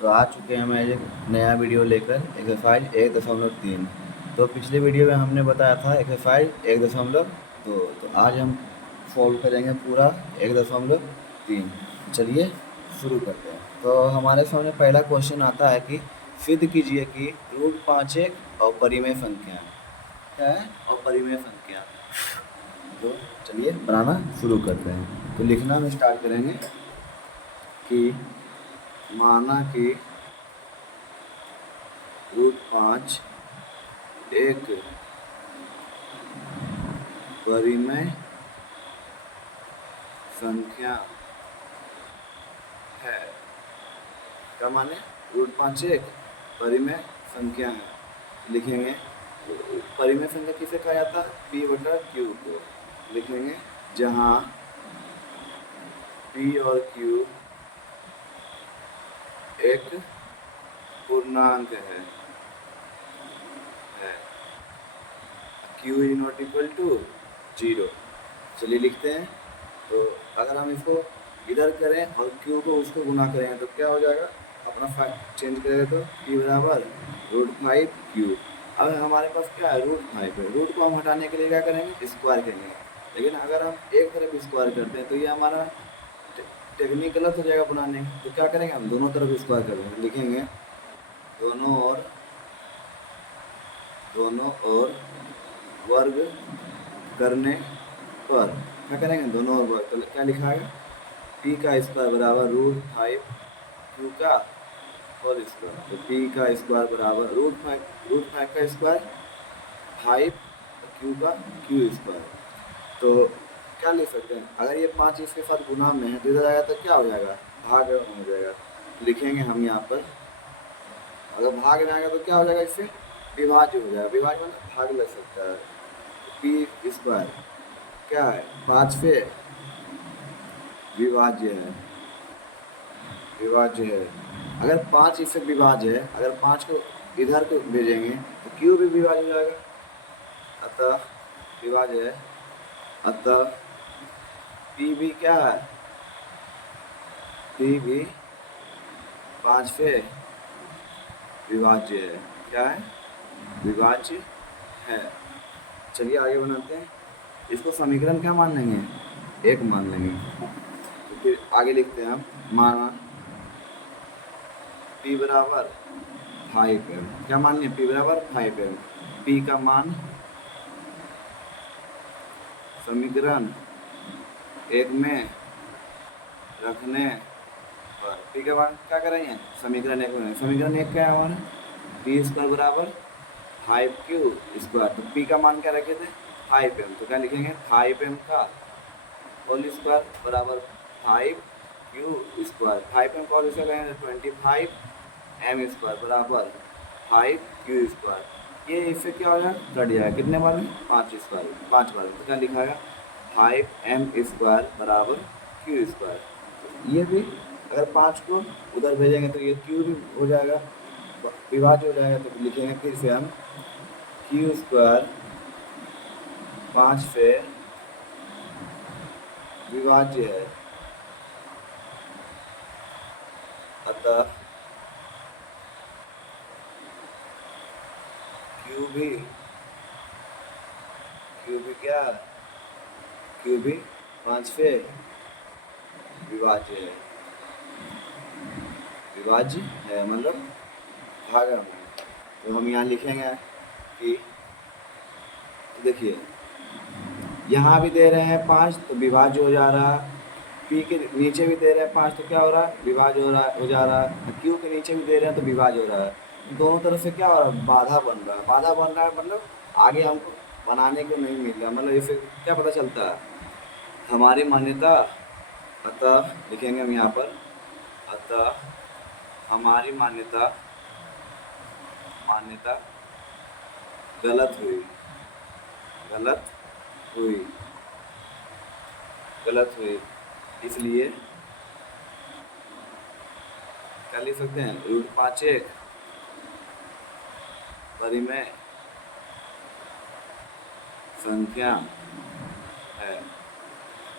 तो आ चुके हैं मैं एक नया वीडियो लेकर एक्सरसाइज 1.3। तो पिछले वीडियो में हमने बताया था एक्सरसाइज 1.2। तो आज हम सॉल्व करेंगे पूरा 1.3। चलिए शुरू करते हैं। तो हमारे सामने पहला क्वेश्चन आता है कि सिद्ध कीजिए कि रूट 5 एक अपरिमेय संख्या क्या है। अपरिमेय संख्या। तो चलिए बनाना शुरू करते हैं। तो लिखना हम स्टार्ट करेंगे कि माना कि रूट 5 एक परिमेय संख्या है। क्या माने? रूट 5 एक परिमेय संख्या है। लिखेंगे परिमेय संख्या किसे कहा जाता है? पी बटा क्यू को लिखेंगे, जहाँ पी और क्यू एक पूर्णांक है। Q is not equal to 0। चलिए लिखते हैं। तो अगर हम इसको इधर करें और क्यू को उसको गुना करेंगे तो क्या हो जाएगा? अपना फैक्ट चेंज करेंगे तो पी बराबर रूट 5 क्यू। अब हमारे पास क्या है? रूट 5 है। रूट को हम हटाने के लिए क्या करेंगे? स्क्वायर करेंगे। लेकिन अगर हम एक तरफ स्क्वायर करते हैं तो ये हमारा टेक्निक गलत हो जाएगा बनाने। तो क्या करेंगे? हम दोनों तरफ स्क्वायर करेंगे। लिखेंगे दोनों ओर वर्ग करने पर क्या करेंगे? दोनों ओर वर्ग। तो क्या लिखा है? पी का स्क्वायर बराबर रूट 5 क्यू का होल स्क्वायर। तो पी का स्क्वायर बराबर रूट 5 का स्क्वायर 5 क्यू का क्यू स्क्वायर। तो क्या लिख सकते हैं? अगर ये 5 इसके साथ गुना में है तो इधर आएगा तो क्या हो जाएगा? भाग हो जाएगा। लिखेंगे हम यहाँ पर, अगर भाग में आएगा तो क्या हो जाएगा? इससे विभाज्य हो जाएगा। विभाज्य मतलब भाग लग सकता है। पी स्क्वायर क्या है? 5 से विभाज्य है। विभाज्य है। अगर 5 इससे विभाज्य है, अगर 5 को इधर को भेजेंगे तो क्यू भी विभाज्य हो जाएगा। अतः विभाज्य है। अतः पी भी क्या है? पी भी 5 से विभाज्य है। क्या है? विभाज्य है। चलिए आगे बनाते हैं। इसको समीकरण क्या मान लेंगे? 1 मान लेंगे। तो फिर आगे लिखते हैं हम, माना पी बराबर 5m। क्या मान लिया? पी बराबर 5m। पी का मान समीकरण 1 में रखने पर पी का मान क्या करेंगे? समीकरण 1 में। समीकरण 1 क्या है हमारा? पी स्क्वायर बराबर 5q स्क्वायर। तो पी का मान क्या रखे थे? 5m। तो क्या लिखेंगे? 5m का होल स्क्वायर बराबर 5q स्क्वायर। 5m का होल स्क्वायर करेंगे 25m स्क्वायर बराबर 5q स्क्वायर। ये इससे क्या हो जाएगा? कट जाएगा। कितने बार में? 5 स्क्वायर, 5 बार में। तो क्या लिखा है? 5m स्क्वायर बराबर q स्क्वायर। ये भी अगर 5 को उधर भेजेंगे तो ये q भी हो जाएगा, विभाज्य हो जाएगा। तो लिखेंगे फिर से हम q स्क्वायर 5 से विभाज्य है। अतः क्यू भी क्या? क्यू भी 5 से विभाज्य है। विभाज्य है मतलब भागा में। तो हम यहाँ लिखेंगे कि देखिए यहाँ भी दे रहे हैं 5 तो विभाज्य हो जा रहा है। पी के नीचे भी दे रहे हैं 5 तो क्या हो रहा है? विभाज्य हो जा रहा है। क्यू के नीचे भी दे रहे हैं तो विभाज्य हो रहा है। दोनों तरफ से क्या हो रहा है? बाधा बन रहा है। बाधा बन रहा है मतलब आगे हमको बनाने को नहीं मिल रहा। मतलब इससे क्या पता चलता है? हमारी मान्यता, अतः लिखेंगे हम यहाँ पर, अतः हमारी मान्यता गलत हुई। इसलिए क्या लिख सकते हैं? रूट 5 एक परिमेय संख्या है।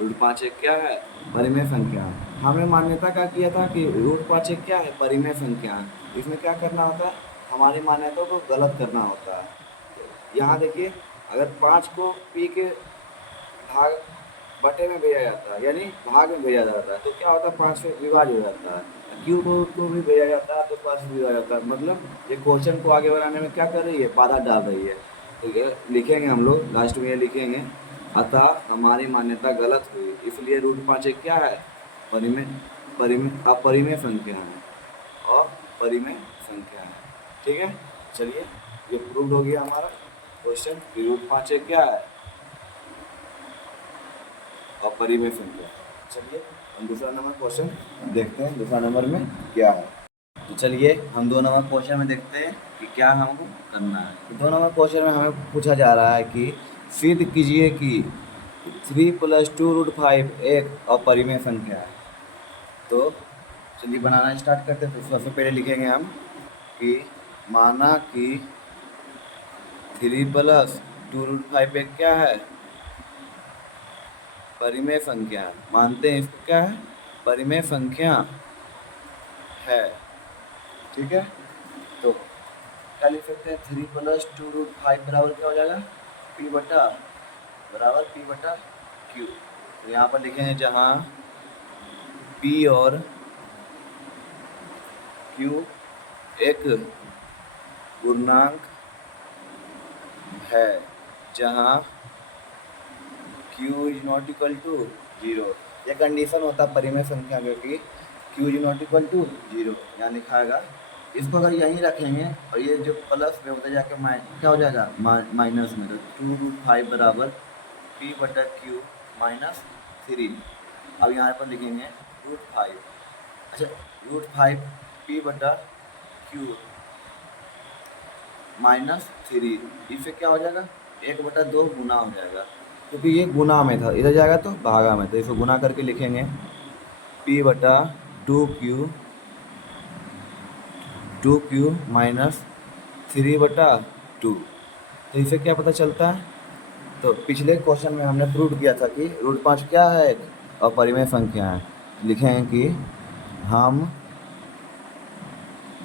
रूट 5 एक क्या है? परिमेय संख्या। हमने मान्यता क्या किया था कि रूट 5 एक क्या है, परिमेय संख्या है। इसमें क्या करना होता है, हमारी मान्यता को गलत करना होता है। तो यहाँ देखिए, अगर 5 को पी के भाग बटे में भेजा जाता है, यानी भाग में भेजा जाता है, तो क्या होता है, 5 से विभाज्य हो जाता है। क्यू को भी भेजा जाता है तो 5 से विभाज्य होता है। मतलब ये क्वेश्चन को आगे बढ़ाने में क्या कर रही है, बाधा डाल रही है। तो ये लिखेंगे हम लोग लास्ट में, ये लिखेंगे, अतः हमारी मान्यता गलत हुई, इसलिए रूट 5 एक क्या है, परिमेय परिमेय अपरिमेय संख्या है, और परिमेय संख्या है। ठीक है, चलिए, ये प्रूव्ड हो गया हमारा क्वेश्चन कि रूट 5 एक क्या है, अपरिमेय संख्या। चलिए हम दूसरा नंबर क्वेश्चन देखते हैं, दूसरा नंबर में क्या है। तो चलिए हम 2 नंबर क्वेश्चन में देखते हैं कि क्या हमको करना है। तो 2 नंबर क्वेश्चन में हमें पूछा जा रहा है कि सिद्ध कीजिए कि 3 + 2 रूट 5 एक अपरिमेय संख्या है। तो चलिए बनाना स्टार्ट करते हैं। तो सबसे पहले लिखेंगे हम कि माना कि 3 + 2 रूट 5 एक क्या है, परिमेय संख्या। मानते हैं इसको क्या है, परिमेय संख्या है। ठीक है, तो क्या लिख सकते हैं, 3 + 2 रूट 5 बराबर क्या हो जाएगा, p बराबर p/q। तो यहाँ पर लिखेंगे जहाँ p और q एक पूर्णांक है, जहाँ q is not equal to 0। ये कंडीशन होता है परिमेय संख्या में कि q is not equal to 0, यहाँ लिखा है। इसको अगर यहीं रखेंगे और ये जो प्लस में होता जाके क्या हो जाएगा, माइनस में, तो 2 रूट 5 बराबर p/q -3। अब यहाँ पर लिखेंगे रूट 5, अच्छा रूट 5 p/q -3, इससे क्या हो जाएगा, 1/2 गुना हो जाएगा, क्योंकि ये गुना में था, इधर जाएगा तो भागा में, तो इसको गुना करके लिखेंगे p/2q -3/2। तो इससे क्या पता चलता है, तो पिछले क्वेश्चन में हमने प्रूव किया था कि रूट 5 क्या है, अपरिमेय संख्या है। लिखेंगे कि हम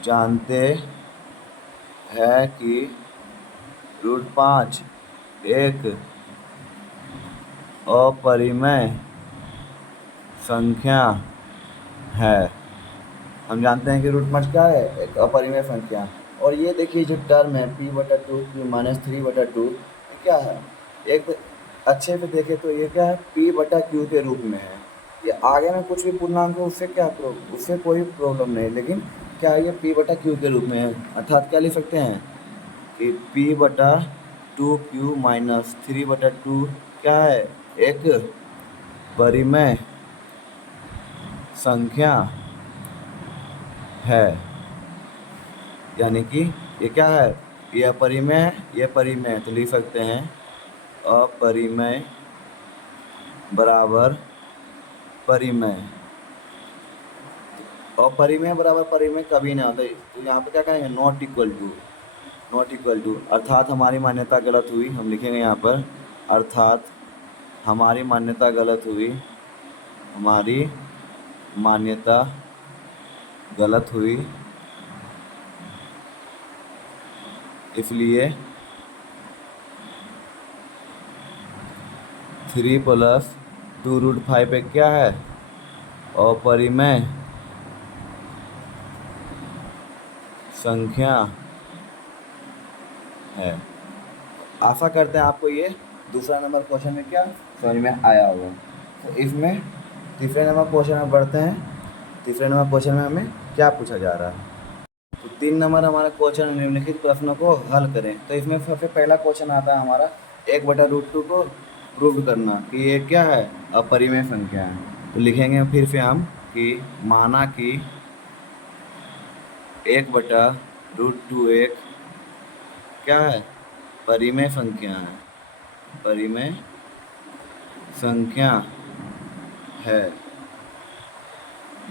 जानते हैं कि रूट 5 एक अपरिमेय संख्या है। हम जानते हैं कि रूट 5 क्या है, एक अपरिमेय संख्या। और ये देखिए जो टर्म है p/2 q -3/2, ये क्या है, एक अच्छे से देखें तो ये क्या है, p/q के रूप में है। ये आगे में कुछ भी पूर्णांक हो उससे क्या उससे कोई प्रॉब्लम नहीं, लेकिन क्या है, ये p/q के रूप में है। अर्थात क्या लिख सकते हैं कि p/2q -3/2 क्या है, एक परिमेय संख्या है। यानी कि ये क्या है, ये अपरिमेय है, ये परिमेय है, तो लिख सकते हैं अपरिमेय बराबर परिमेय। अपरिमेय बराबर परिमेय कभी नहीं होता, तो यहाँ पे क्या कहेंगे, नॉट इक्वल टू, अर्थात हमारी मान्यता गलत हुई। हम लिखेंगे यहाँ पर अर्थात हमारी मान्यता गलत हुई, हमारी मान्यता गलत हुई, इसलिए 3 + 2 रूट 5 एक क्या है, अपरिमेय संख्या है। आशा करते हैं आपको ये दूसरा नंबर क्वेश्चन में क्या समझ में आया होगा। तो इसमें तीसरे नंबर क्वेश्चन में बढ़ते हैं। तीसरे नंबर क्वेश्चन में हमें क्या पूछा जा रहा है, तो 3 नंबर हमारा क्वेश्चन, निम्नलिखित प्रश्नों को हल करें। तो इसमें सबसे पहला क्वेश्चन आता है हमारा 1/√2 को प्रूव करना कि ये क्या है, अपरिमेय संख्या है। तो लिखेंगे फिर से हम कि माना कि 1/√2 एक क्या है, परिमेय संख्या है, परिमेय संख्या है।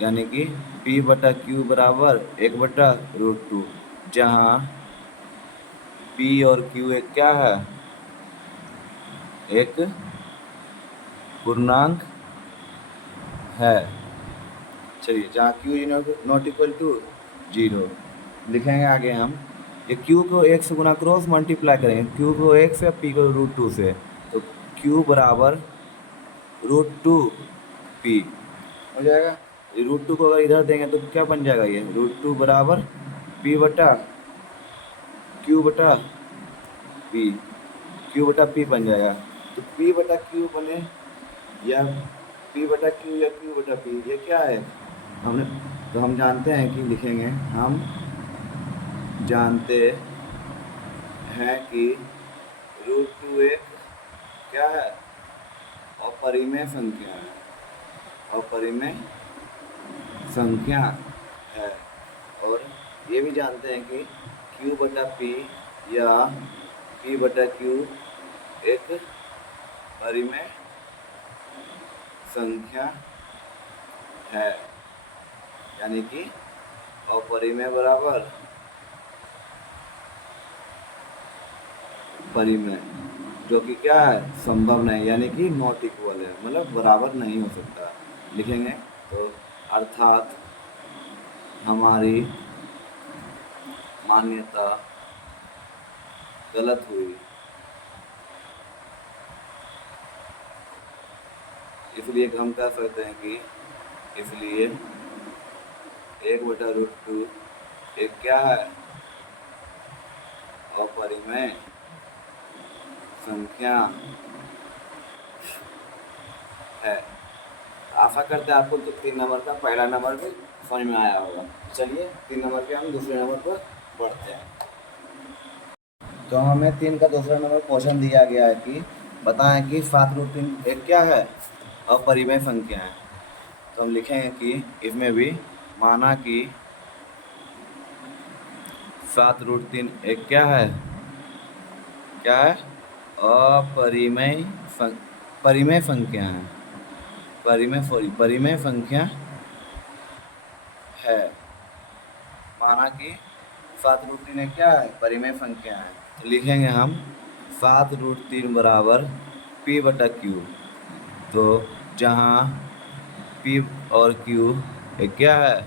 यानी कि p/q बराबर 1/√2, जहाँ p और q एक क्या है, एक पूर्णांक है। चलिए जहाँ Q is not equal to 0 लिखेंगे आगे हम ये क्यू को 1 से गुना क्रॉस मल्टीप्लाई करेंगे क्यू को 1 से पी को √2 से तो क्यू बराबर √2 पी हो जाएगा। √2 को अगर इधर देंगे तो क्या बन जाएगा ये √2 बराबर पी बटा क्यू बटा पी क्यू बटा पी बन जाएगा। तो पी बटा क्यू बने या पी बटा क्यू या क्यू बटा पी ये क्या है हम जानते हैं कि लिखेंगे हम जानते हैं कि √2 एक क्या है अपरिमेय संख्या है अपरिमेय संख्या है और ये भी जानते हैं कि q बटा p या p बटा q एक परिमेय संख्या है यानी कि अपरिमेय बराबर परिमेय जो कि क्या है संभव नहीं यानी कि नॉट इक्वल है मतलब बराबर नहीं हो सकता लिखेंगे। तो अर्थात हमारी मान्यता गलत हुई इसलिए हम कह सकते हैं कि इसलिए 1/√2 एक क्या है अपरिमेय संख्या है। आशा करते हैं आपको 3 नंबर का पहला नंबर भी समझ में आया होगा। चलिए 3 नंबर पे हम दूसरे नंबर पर बढ़ते हैं। तो हमें 3 का दूसरा नंबर क्वेश्चन दिया गया है कि बताएं कि 7√3 एक क्या है अपरिमेय संख्या है। तो हम लिखेंगे कि इसमें भी माना कि 7√3 एक क्या है अपरिमेय परिमेय संख्या है परिमेय संख्या है। माना कि 7√3 एक क्या है परिमेय संख्या है तो लिखेंगे हम 7√3 बराबर p बटा q। तो जहाँ p और q एक क्या है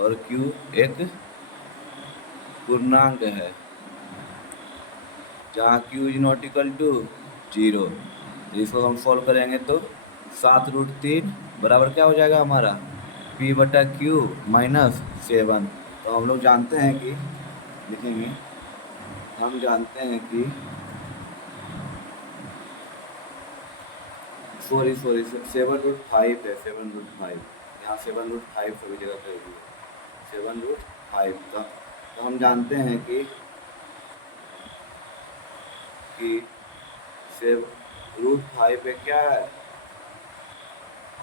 और q एक पूर्णांक है जहाँ q is not equal to 0 तो इसको हम सॉल्व करेंगे तो 7√3 बराबर क्या हो जाएगा हमारा p बटा q -7। तो हम लोग जानते हैं कि लिखेंगे हम जानते हैं कि सॉरी 7√5 है 7√5 यहाँ 7√5 सभी जगह कर दिए 7√5 का। तो हम जानते हैं कि √5 पे क्या है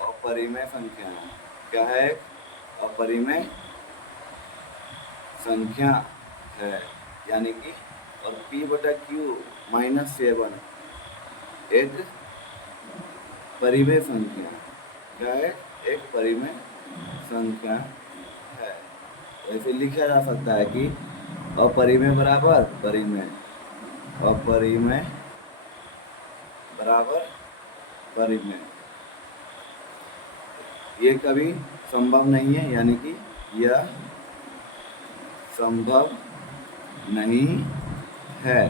अपरिमेय संख्या है क्या है अपरिमेय संख्या है यानी कि और p बटा q -7 एक परिमेय संख्या क्या है एक परिमेय संख्या है। ऐसे लिखा जा सकता है कि अपरिमेय बराबर परिमेय अपरिमेय बराबर परिमेय ये कभी संभव नहीं है यानी कि यह संभव नहीं है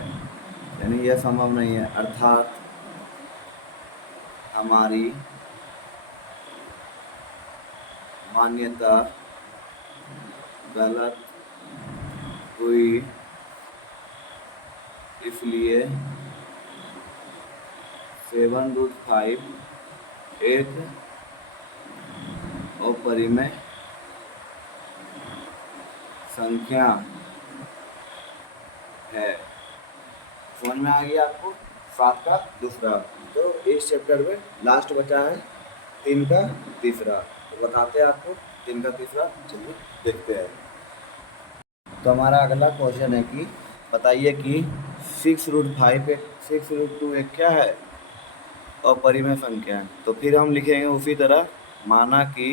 यानी यह संभव नहीं है अर्थात हमारी मान्यता गलत हुई इसलिए 7√5 एक अपरिमेय संख्या है। समझ में आ गया आपको 7 का दूसरा। तो इस चैप्टर में लास्ट बचा है 3 का तीसरा तो बताते हैं आपको 3 का तीसरा चलिए देखते हैं। तो हमारा अगला क्वेश्चन है कि बताइए कि 6√2 एक क्या है अपरिमेय संख्या है। तो फिर हम लिखेंगे उसी तरह माना कि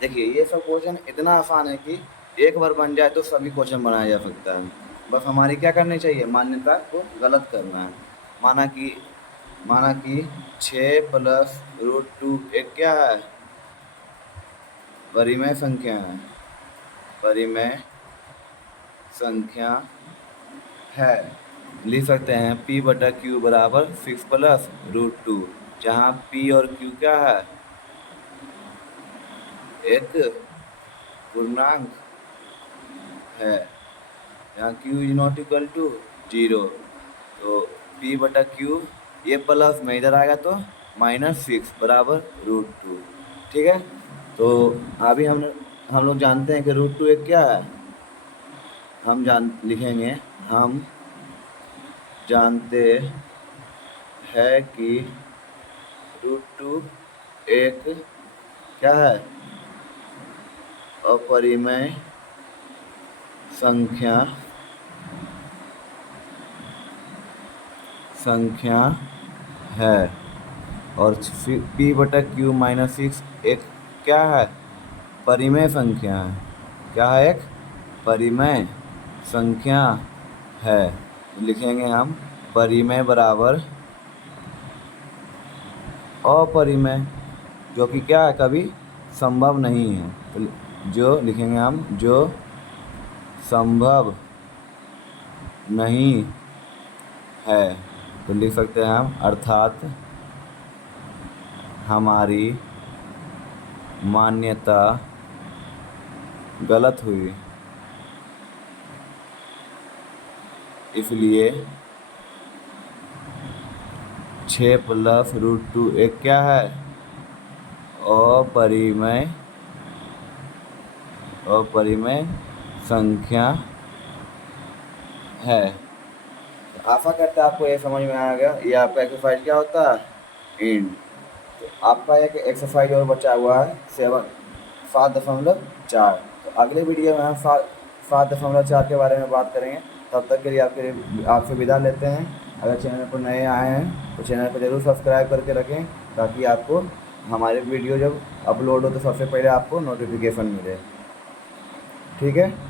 देखिए ये सब क्वेश्चन इतना आसान है कि एक बार बन जाए तो सभी क्वेश्चन बनाया जा सकता है। बस हमारी क्या करनी चाहिए मान्यता को गलत करना है। माना कि 6 + √2 एक क्या है परिमेय संख्या है, परिमेय संख्या है। लिख सकते हैं P/Q बराबर 6 प्लस √2, जहाँ P और Q क्या है, एक पूर्णांक है, यहाँ Q is not equal to 0। तो P/Q ये प्लस में इधर आएगा तो -6 बराबर √2। ठीक है, तो अभी हम लोग जानते हैं कि √2 एक क्या है। लिखेंगे हम जानते हैं कि √2 एक क्या है, अपरिमेय संख्या है। और P/Q -6 एक क्या है, परिमेय संख्या है। क्या है, एक परिमेय संख्या है। लिखेंगे हम परिमेय बराबर अपरिमेय, जो कि क्या है, कभी संभव नहीं है। तो जो लिखेंगे हम, जो संभव नहीं है। तो लिख सकते हैं हम, अर्थात हमारी मान्यता गलत हुई, इसलिए 6 प्लस √2 एक क्या है, अपरिमेय संख्या है। आशा करता है आपको ये समझ में आ गया। ये आपका एक्सरसाइज क्या होता है, इंड। तो आपका एक एक्सरसाइज और बचा हुआ है 7.4। तो अगले वीडियो में हम 7.4 के बारे में बात करेंगे। तब तक के लिए आपसे विदा लेते हैं। अगर चैनल पर नए आए हैं तो चैनल पर ज़रूर सब्सक्राइब करके रखें, ताकि आपको हमारे वीडियो जब अपलोड हो तो सबसे पहले आपको नोटिफिकेशन मिले। ठीक है।